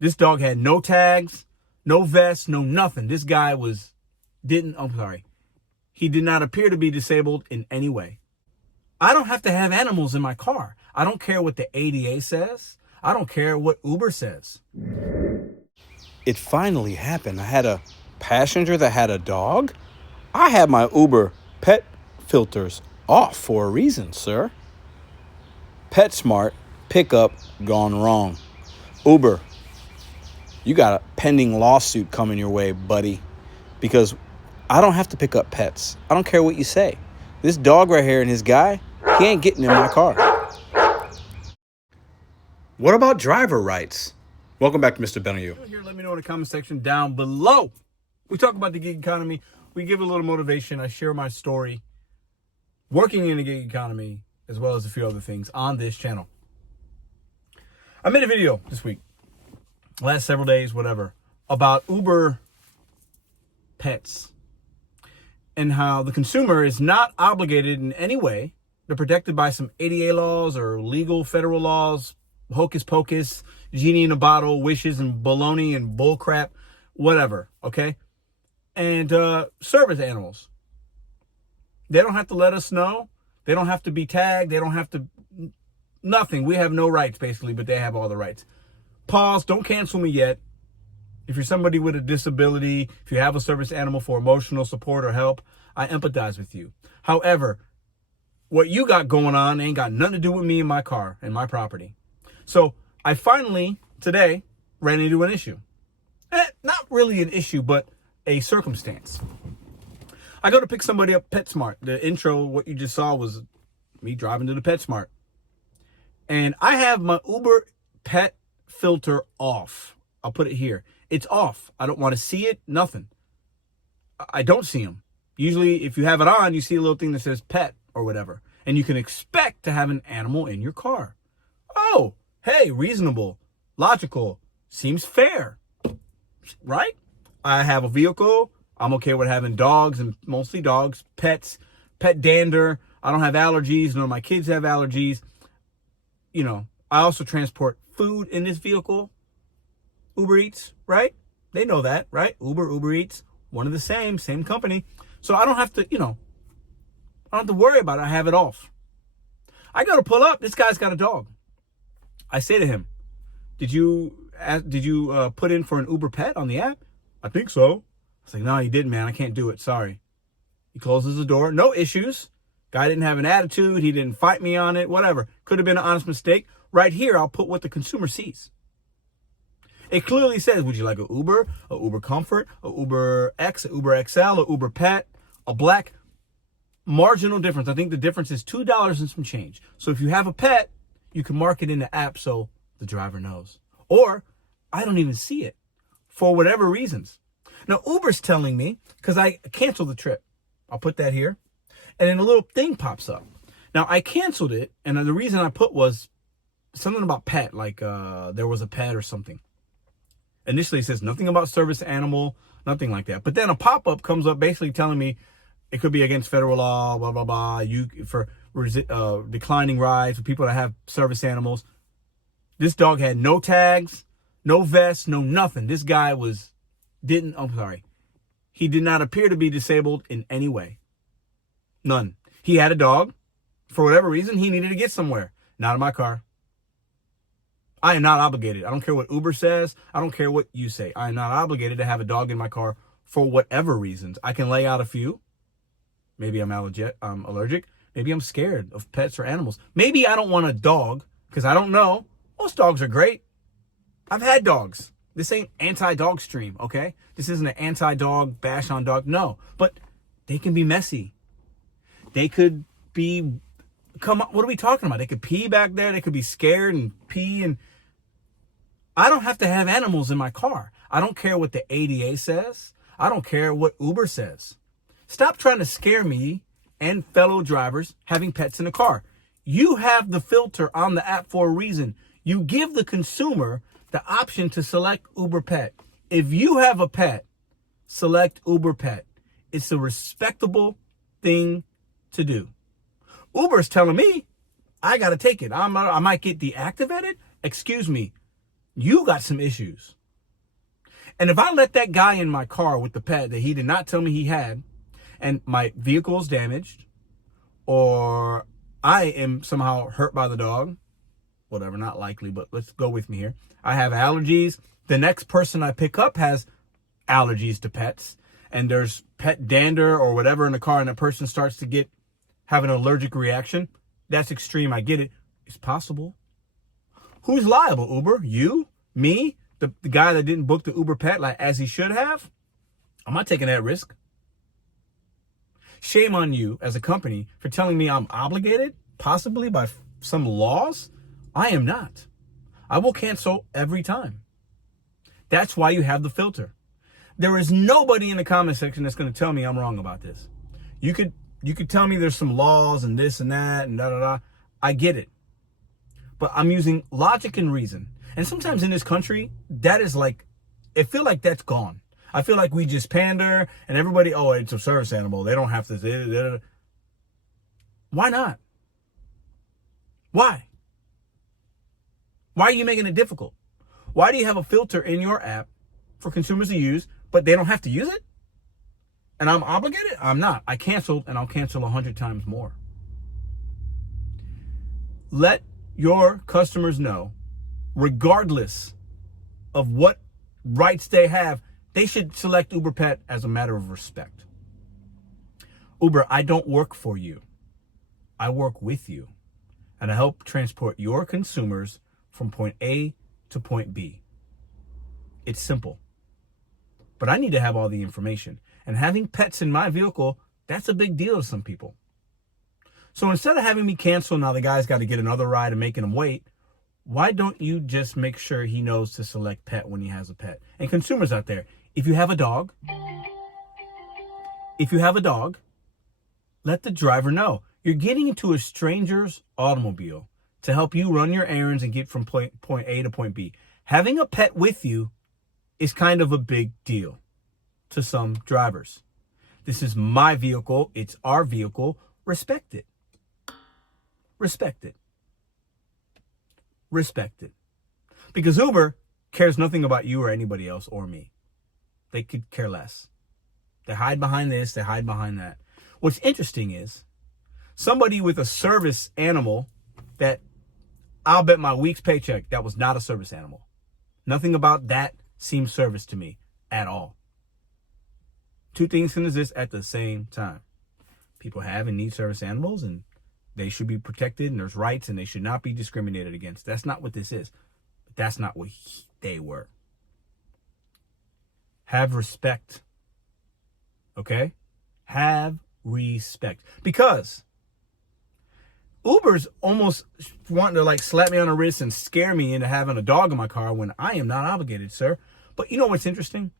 This dog had no tags, no vest, no nothing. This guy he did not appear to be disabled in any way. I don't have to have animals in my car. I don't care what the ADA says. I don't care what Uber says. It finally happened. I had a passenger that had a dog. I had my Uber pet filters off for a reason, sir. PetSmart pickup gone wrong. Uber, you got a pending lawsuit coming your way, buddy, because I don't have to pick up pets. I don't care what you say. This dog right here and his guy, he ain't getting in my car. What about driver rights? Welcome back to Mr.BetonYou. Here, let me know in the comment section down below. We talk about the gig economy. We give a little motivation. I share my story working in the gig economy, as well as a few other things on this channel. I made a video this week, last several days, whatever, about Uber pets and how the consumer is not obligated in any way. They're protected by some ADA laws or legal federal laws, hocus pocus, genie in a bottle, wishes and baloney and bullcrap, whatever, okay? And service animals. They don't have to let us know. They don't have to be tagged. They don't have to, nothing. We have no rights, basically, but they have all the rights. Pause. Don't cancel me yet. If you're somebody with a disability, if you have a service animal for emotional support or help, I empathize with you. However, what you got going on ain't got nothing to do with me and my car and my property. So I finally, today, ran into an issue. Not really an issue, but a circumstance. I go to pick somebody up at PetSmart. The intro, what you just saw, was me driving to the PetSmart. And I have my Uber pet filter off. I'll put it here. It's off. I don't want to see it, nothing. I don't see them. Usually, if you have it on, you see a little thing that says pet or whatever. And you can expect to have an animal in your car. Oh, hey, reasonable, logical, seems fair, right? I have a vehicle. I'm okay with having dogs, and mostly dogs, pets, pet dander. I don't have allergies. None of my kids have allergies. You know, I also transport food in this vehicle. Uber Eats, right? They know that, right? Uber Eats, one of the same company. So I don't have to, I don't have to worry about it. I have it off. I go to pull up. This guy's got a dog. I say to him, did you put in for an Uber pet on the app? I think so. I was like, no, you didn't, man. I can't do it. Sorry. He closes the door. No issues. Guy didn't have an attitude. He didn't fight me on it. Whatever. Could have been an honest mistake. Right here, I'll put what the consumer sees. It clearly says, would you like a Uber Comfort, a Uber X, a Uber XL, a Uber Pet, a black? Marginal difference. I think the difference is $2 and some change. So if you have a pet, you can mark it in the app so the driver knows. Or I don't even see it for whatever reasons. Now, Uber's telling me, because I canceled the trip. I'll put that here. And then a little thing pops up. Now, I canceled it, and the reason I put was something about pet, like there was a pet or something. Initially, it says nothing about service animal, nothing like that. But then a pop-up comes up basically telling me it could be against federal law, blah, blah, blah, for declining rides for people that have service animals. This dog had no tags, no vest, no nothing. This guy he did not appear to be disabled in any way. None. He had a dog. For whatever reason, he needed to get somewhere. Not in my car. I am not obligated. I don't care what Uber says. I don't care what you say. I am not obligated to have a dog in my car for whatever reasons. I can lay out a few. Maybe I'm allergic. Maybe I'm scared of pets or animals. Maybe I don't want a dog because I don't know. Most dogs are great. I've had dogs. This ain't anti-dog stream, okay? This isn't an anti-dog bash on dog. No, but they can be messy. They could be, what are we talking about? They could pee back there. They could be scared and pee. And I don't have to have animals in my car. I don't care what the ADA says. I don't care what Uber says. Stop trying to scare me and fellow drivers having pets in the car. You have the filter on the app for a reason. You give the consumer the option to select Uber Pet. If you have a pet, select Uber Pet. It's a respectable thing to do. Uber's telling me I got to take it. I might get deactivated. Excuse me. You got some issues. And if I let that guy in my car with the pet that he did not tell me he had, and my vehicle is damaged, or I am somehow hurt by the dog, whatever, not likely, but let's go with me here. I have allergies. The next person I pick up has allergies to pets, and there's pet dander or whatever in the car, and the person starts to have an allergic reaction. That's extreme. I get it. It's possible. Who's liable? Uber? You? Me? The guy that didn't book the Uber pet like as he should have? I'm not taking that risk. Shame on you as a company for telling me I'm obligated, possibly by some laws. I am not. I will cancel every time. That's why you have the filter. There is nobody in the comment section that's going to tell me I'm wrong about this. You could tell me there's some laws and this and that and da da da. I get it. But I'm using logic and reason. And sometimes in this country, that is like, I feel like that's gone. I feel like we just pander and everybody, oh, it's a service animal. They don't have to. Why not? Why? Why are you making it difficult? Why do you have a filter in your app for consumers to use, but they don't have to use it? And I'm obligated? I'm not. I canceled, and I'll cancel 100 times more. Let your customers know, regardless of what rights they have, they should select Uber Pet as a matter of respect. Uber, I don't work for you. I work with you. And I help transport your consumers from point A to point B. It's simple. But I need to have all the information. And having pets in my vehicle, that's a big deal to some people. So instead of having me cancel, now the guy's got to get another ride and making him wait, why don't you just make sure he knows to select pet when he has a pet? And consumers out there, if you have a dog, let the driver know. You're getting into a stranger's automobile to help you run your errands and get from point A to point B. Having a pet with you is kind of a big deal to some drivers. This is my vehicle. It's our vehicle. Respect it. Respect it. Respect it. Because Uber cares nothing about you or anybody else or me. They could care less. They hide behind this. They hide behind that. What's interesting is somebody with a service animal that I'll bet my week's paycheck that was not a service animal. Nothing about that seems service to me at all. Two things can exist at the same time. People have and need service animals, and they should be protected, and there's rights, and they should not be discriminated against. That's not what this is. But that's not what they were. Have respect. Okay? Have respect. Because Uber's almost wanting to like slap me on the wrist and scare me into having a dog in my car when I am not obligated, sir. But you know what's interesting?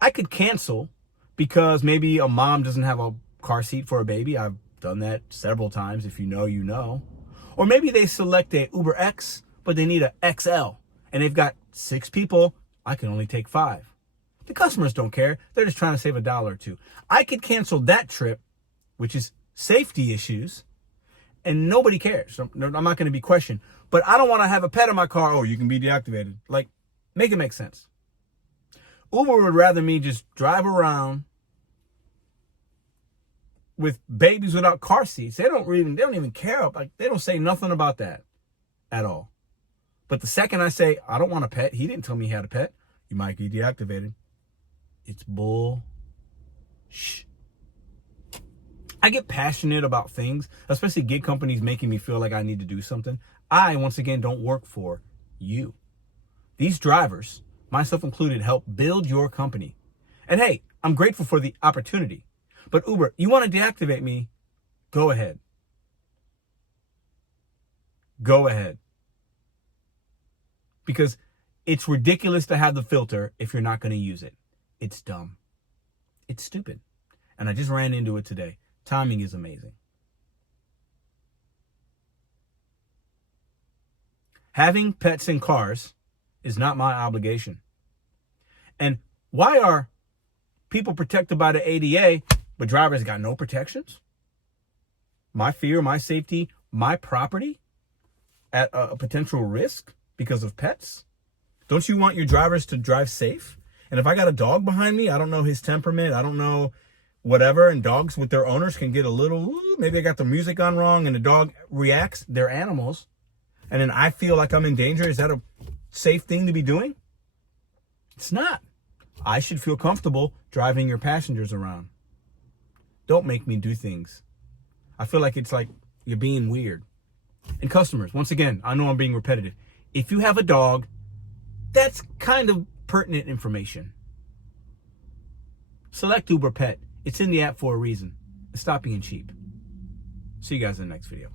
I could cancel because maybe a mom doesn't have a car seat for a baby. I've done that several times. If you know, you know. Or maybe they select a Uber X, but they need a XL. And they've got 6 people. I can only take 5. The customers don't care. They're just trying to save $1 or $2. I could cancel that trip, which is safety issues, and nobody cares. I'm not going to be questioned. But I don't want to have a pet in my car. Oh, you can be deactivated. Like, make it make sense. Uber would rather me just drive around with babies without car seats. They don't even care. Like, they don't say nothing about that at all. But the second I say, I don't want a pet, he didn't tell me he had a pet, you might be deactivated. It's bull. Shh. I get passionate about things, especially gig companies making me feel like I need to do something. I, once again, don't work for you. These drivers, myself included, help build your company. And hey, I'm grateful for the opportunity. But Uber, you want to deactivate me? Go ahead. Go ahead. Because it's ridiculous to have the filter if you're not going to use it. It's dumb. It's stupid. And I just ran into it today. Timing is amazing. Having pets in cars is not my obligation. And why are people protected by the ADA, but drivers got no protections? My fear, my safety, my property at a potential risk? because of pets? Don't you want your drivers to drive safe? And if I got a dog behind me, I don't know his temperament, I don't know whatever, and dogs with their owners can get a little, maybe I got the music on wrong and the dog reacts, they're animals, and then I feel like I'm in danger. Is that a safe thing to be doing? It's not. I should feel comfortable driving your passengers around. Don't make me do things. I feel like it's like you're being weird. And customers, once again, I know I'm being repetitive. If you have a dog, that's kind of pertinent information. Select Uber Pet. It's in the app for a reason. Stop being cheap. See you guys in the next video.